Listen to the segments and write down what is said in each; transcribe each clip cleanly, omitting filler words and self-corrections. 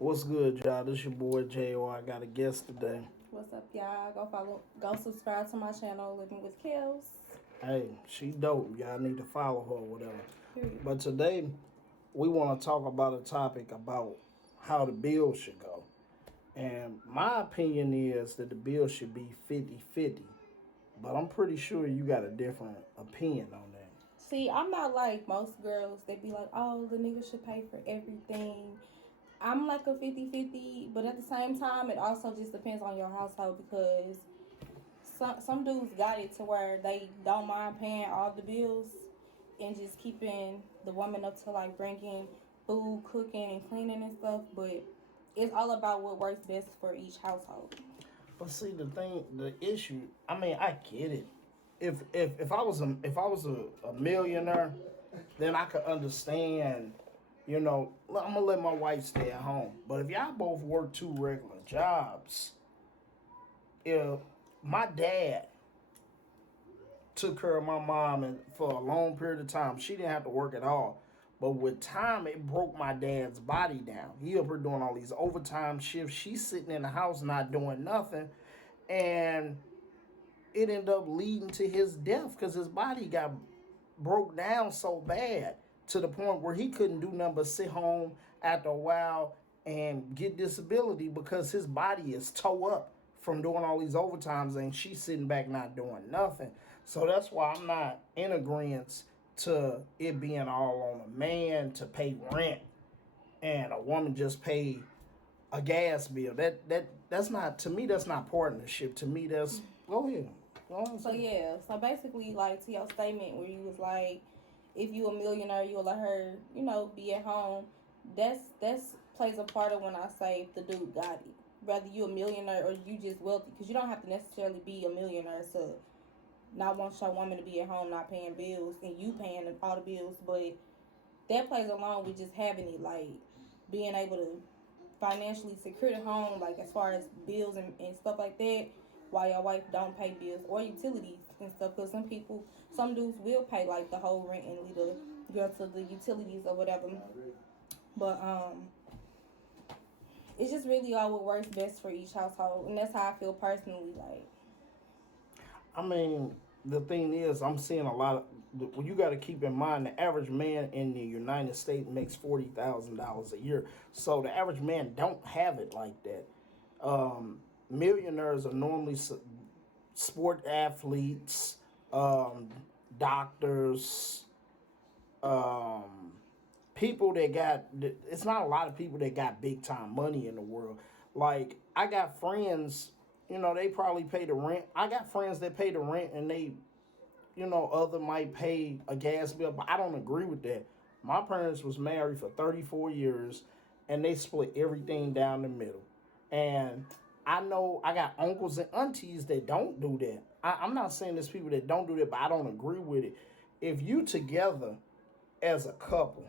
What's good, y'all? This your boy J.O. I got a guest today. What's up, y'all? Go subscribe to my channel, Living with Kills. Hey, she dope. Y'all need to follow her or whatever. Period. But today, we want to talk about a topic about how the bill should go. And my opinion is that the bill should be 50-50. But I'm pretty sure you got a different opinion on that. See, I'm not like most girls. They be like, oh, the nigga should pay for everything. I'm like a 50-50, but at the same time, it also just depends on your household because some dudes got it to where they don't mind paying all the bills and just keeping the woman up to like bringing food, cooking, and cleaning and stuff. But it's all about what works best for each household. But see, the issue. I mean, I get it. If I was a millionaire, then I could understand. I'm gonna let my wife stay at home. But if y'all both work two regular jobs, if my dad took care of my mom and for a long period of time, she didn't have to work at all. But with time, it broke my dad's body down. He up here doing all these overtime shifts. She's sitting in the house not doing nothing, and it ended up leading to his death because his body got broke down so bad to the point where he couldn't do nothing but sit home after a while and get disability because his body is toe up from doing all these overtimes and she's sitting back not doing nothing. So that's why I'm not in agreement to it being all on a man to pay rent and a woman just pay a gas bill. That's not, to me, that's not partnership. To me, that's go ahead. Go on, So say. yeah, so basically, like to your statement where you was like, if you a millionaire, you'll let her, be at home. That's plays a part of when I say the dude got it. Whether you a millionaire or you just wealthy, because you don't have to necessarily be a millionaire to not want your woman to be at home, not paying bills, and you paying all the bills. But that plays along with just having it, like being able to financially secure the home, like as far as bills and stuff like that, while your wife don't pay bills or utilities and stuff. Because some dudes will pay like the whole rent and leave the girl to the utilities or whatever. But it's just really all what works best for each household, and that's how I feel personally. Like, I mean, the thing is, I'm seeing a lot of. Well, you got to keep in mind the average man in the United States makes $40,000 a year. So the average man don't have it like that. Millionaires are normally sport athletes, doctors, um, people that got. It's not a lot of people that got big time money in the world. Like I got friends, they probably pay the rent. I got friends that pay the rent and they, other might pay a gas bill, but I don't agree with that. My parents was married for 34 years and they split everything down the middle. And I know I got uncles and aunties that don't do that. I'm not saying there's people that don't do that, but I don't agree with it. If you together as a couple,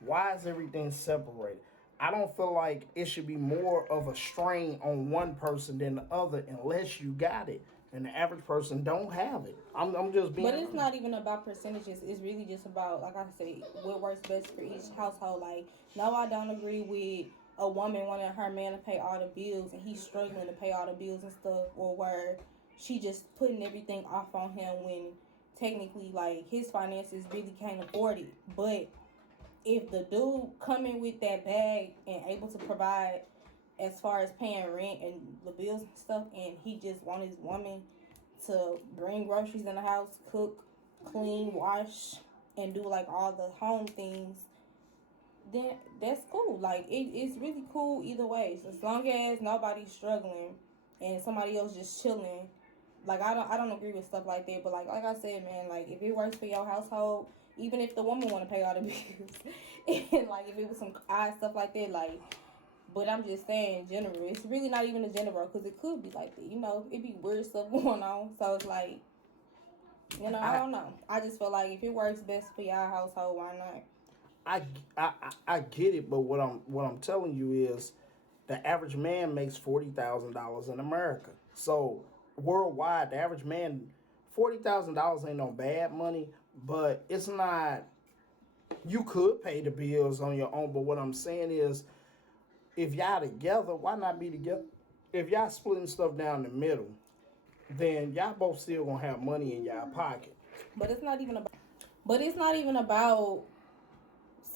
why is everything separated? I don't feel like it should be more of a strain on one person than the other unless you got it. And the average person don't have it. I'm just being but it's honest. not even about percentages. It's really just about, like I say, what works best for each household. Like, no, I don't agree with a woman wanting her man to pay all the bills and he's struggling to pay all the bills and stuff, or where she just putting everything off on him when technically, like, his finances really can't afford it. But if the dude coming with that bag and able to provide as far as paying rent and the bills and stuff, and he just want his woman to bring groceries in the house, cook, clean, wash, and do like all the home things, then that's cool. Like it's really cool either way. So as long as nobody's struggling and somebody else just chilling. Like I don't agree with stuff like that. But like I said, man, like if it works for your household, even if the woman want to pay all the bills, and like if it was some odd stuff like that, like. But I'm just saying, general. It's really not even a general because it could be like that. It be weird stuff going on. So it's like, I I don't know. I just feel like if it works best for y'all household, why not? I get it, but what I'm telling you is the average man makes $40,000 in America. So worldwide, the average man $40,000 ain't no bad money, but it's not. You could pay the bills on your own, but what I'm saying is if y'all together, why not be together? If y'all splitting stuff down the middle, then y'all both still gonna have money in y'all pocket. But it's not even about. But it's not even about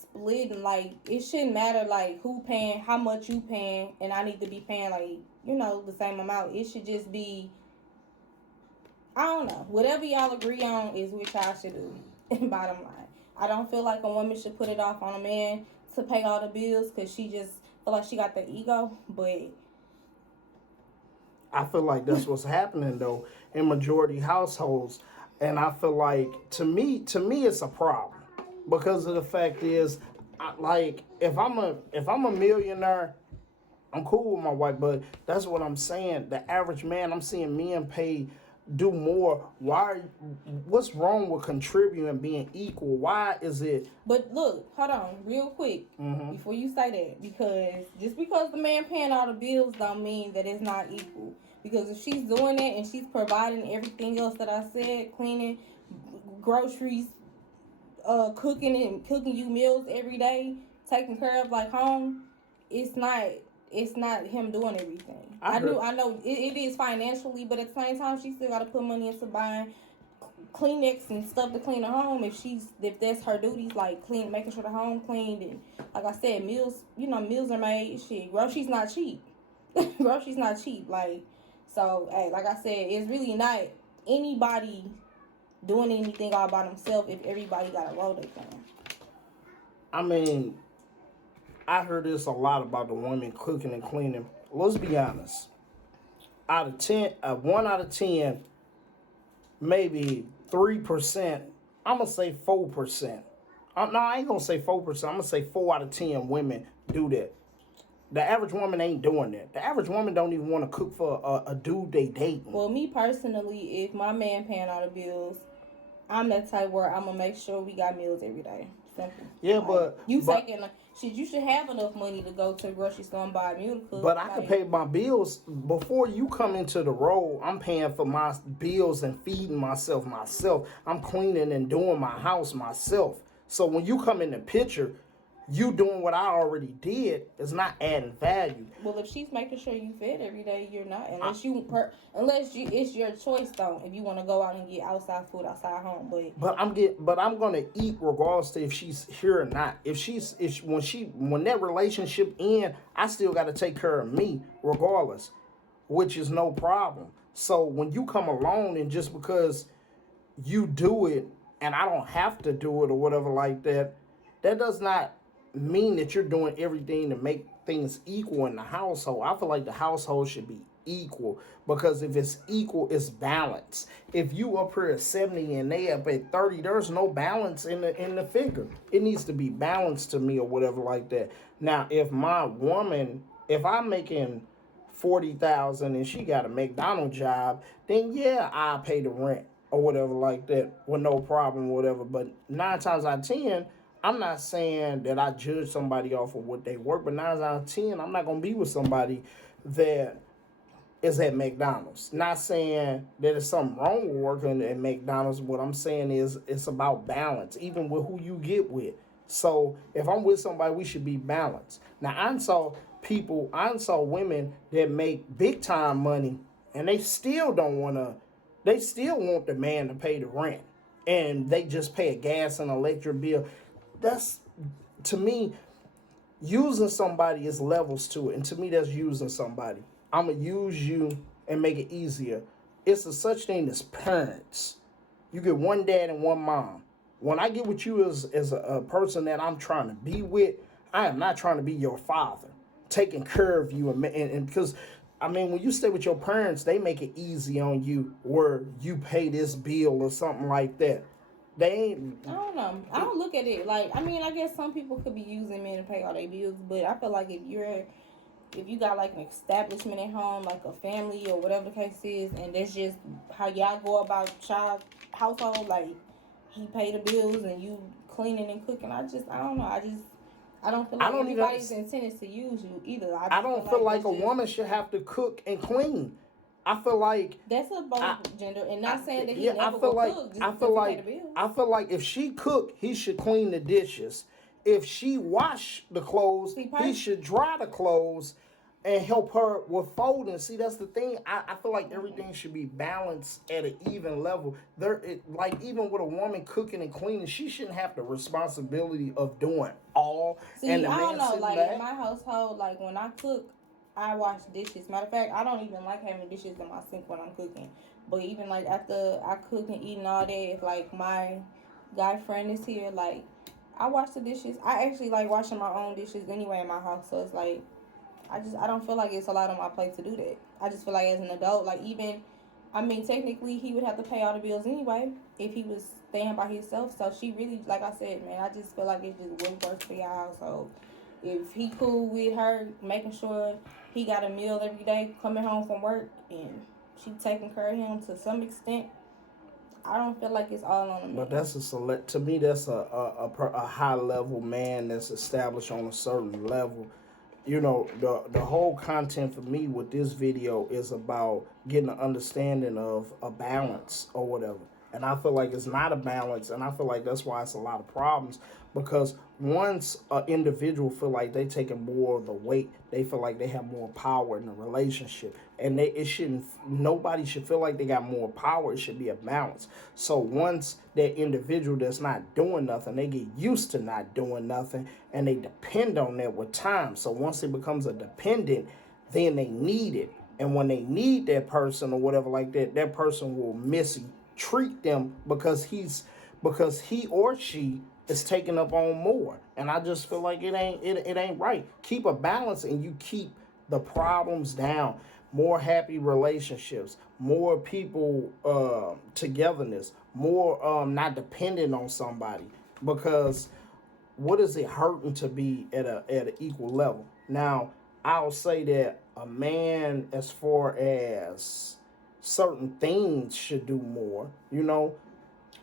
splitting. Like it shouldn't matter like who paying, how much you paying, and I need to be paying like the same amount. It should just be I don't know. Whatever y'all agree on is what y'all should do. Bottom line, I don't feel like a woman should put it off on a man to pay all the bills because she just feel like she got the ego. But I feel like that's what's happening though in majority households, and I feel like to me it's a problem because of the fact is, like if I'm a millionaire, I'm cool with my wife, but that's what I'm saying. The average man, I'm seeing men do more. What's wrong with contributing and being equal? Why is it? But look, hold on, real quick, before you say that, because just because the man paying all the bills don't mean that it's not equal. Because if she's doing it and she's providing everything else that I said, cleaning, groceries, cooking you meals every day, taking care of like home, it's not him doing everything. I know it is financially, but at the same time, she still got to put money into buying Kleenex and stuff to clean the home if that's her duties, like making sure the home cleaned and like I said, meals are made. Shit, groceries not cheap. Groceries not cheap. Like so, hey, like I said, it's really not anybody doing anything all by themselves if everybody got a role they playing. I mean, I heard this a lot about the women cooking and cleaning. Let's be honest. Out of 10, 1 out of 10, maybe 3%. I'm gonna say 4%. No, I ain't gonna say 4%. I'm gonna say 4 out of 10 women do that. The average woman ain't doing that. The average woman don't even want to cook for a dude they dating. Well, me personally, if my man paying all the bills, I'm that type where I'm gonna make sure we got meals every day. Simple. Yeah, like, you should have enough money to go to the grocery store and buy a meal to cook. But I can pay my bills before you come into the role. I'm paying for my bills and feeding myself. I'm cleaning and doing my house myself. So when you come in the picture, you doing what I already did is not adding value. Well, if she's making sure you fed every day, you're not. Unless it's your choice though. If you want to go out and get outside food outside home, but I'm gonna eat regardless to if she's here or not. When that relationship ends, I still got to take care of me regardless, which is no problem. So when you come along and just because you do it and I don't have to do it or whatever like that, that does not mean that you're doing everything to make things equal in the household. I feel like the household should be equal because if it's equal, it's balance. If you up here at 70 and they up at 30, there's no balance in the figure. It needs to be balanced to me or whatever like that. Now, if I'm making 40,000 and she got a McDonald's job, then yeah, I'll pay the rent or whatever like that with no problem or whatever. But 9 times out of 10, I'm not saying that I judge somebody off of what they work, but 9 out of 10, I'm not going to be with somebody that is at McDonald's. Not saying that there's something wrong with working at McDonald's. What I'm saying is it's about balance, even with who you get with. So if I'm with somebody, we should be balanced. Now, I saw women that make big time money, and they still want the man to pay the rent, and they just pay a gas and electric bill. That's, to me, using somebody is levels to it. And to me, that's using somebody. I'm going to use you and make it easier. It's a such thing as parents. You get one dad and one mom. When I get with you as a person that I'm trying to be with, I am not trying to be your father, taking care of you. And because, I mean, when you stay with your parents, they make it easy on you where you pay this bill or something like that. I don't know. I don't look at it like, I mean, I guess some people could be using men to pay all their bills, but I feel like if you got like an establishment at home, like a family or whatever the case is, and that's just how y'all go about child household, like he pay the bills and you cleaning and cooking, I don't know. I don't feel like everybody's intended to use you either. I don't feel like a woman should have to cook and clean. I feel like that's a both gender, and not saying that he never will cook. I feel like if she cook, he should clean the dishes. if she wash the clothes, he should dry the clothes and help her with folding. See, that's the thing. I feel like everything should be balanced at an even level. Like even with a woman cooking and cleaning, she shouldn't have the responsibility of doing all. See, and the I man don't know. sitting Like back. in my household, like when I cook, I wash dishes. Matter of fact, I don't even like having dishes in my sink when I'm cooking. But even like after I cook and eat and all that, if like my guy friend is here, like I wash the dishes. I actually like washing my own dishes anyway in my house. So it's like I don't feel like it's a lot on my plate to do that. I just feel like as an adult, like even I mean technically he would have to pay all the bills anyway if he was staying by himself. So she really, like I said, man, I just feel like it just wouldn't work for your household. If he cool with her making sure he got a meal every day coming home from work and she taking care of him to some extent, I don't feel like it's all on the man. But that's to me that's a high level man that's established on a certain level. You know, the whole content for me with this video is about getting an understanding of a balance or whatever. And I feel like it's not a balance, and I feel like that's why it's a lot of problems. Because once an individual feel like they taking more of the weight, they feel like they have more power in the relationship, and nobody should feel like they got more power. It should be a balance. So once that individual that's not doing nothing, they get used to not doing nothing, and they depend on that with time. So once it becomes a dependent, then they need it, and when they need that person or whatever like that, that person will mistreat them because he or she is taking up on more. And I just feel like it ain't right. Keep a balance and you keep the problems down. More happy relationships, more people togetherness, more not dependent on somebody. Because what is it hurting to be at an equal level? Now, I'll say that a man, as far as certain things, should do more,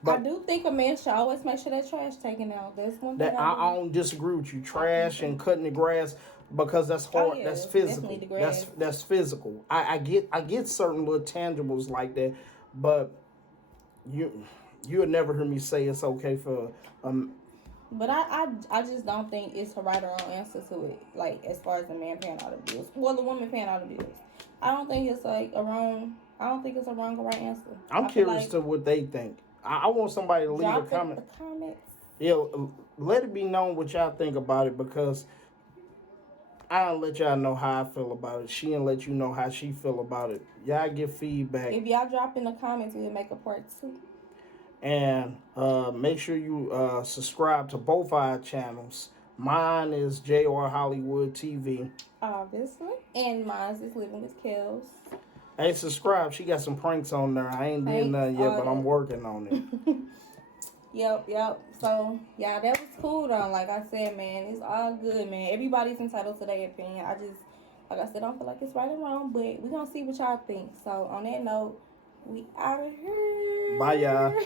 I do think a man should always make sure that trash taken out. That's one thing. I don't disagree with you. Trash and cutting the grass, because that's hard. Oh, yeah, that's physical. definitely the grass. That's physical. I get certain little tangibles like that, but you'll never hear me say it's okay for But I just don't think it's a right or wrong answer to it. Like as far as the man paying all the bills, well, the woman paying all the bills. I don't think it's like a wrong. I don't think it's a wrong or right answer. I'm curious to what they think. I want somebody to leave a comment. The comments. Yeah, let it be known what y'all think about it, because I don't let y'all know how I feel about it. She didn't let you know how she feel about it. Y'all give feedback. If y'all drop in the comments, we'll make a part 2. And make sure you subscribe to both our channels. Mine is JR Hollywood TV. Obviously. And mine is Living with Kels. Hey, subscribe. She got some pranks on there. I ain't did nothing yet, but I'm working on it. Yep. So, yeah, that was cool, though. Like I said, man, it's all good, man. Everybody's entitled to their opinion. Like I said, I don't feel like it's right or wrong, but we're going to see what y'all think. So, on that note, we out of here. Bye, y'all.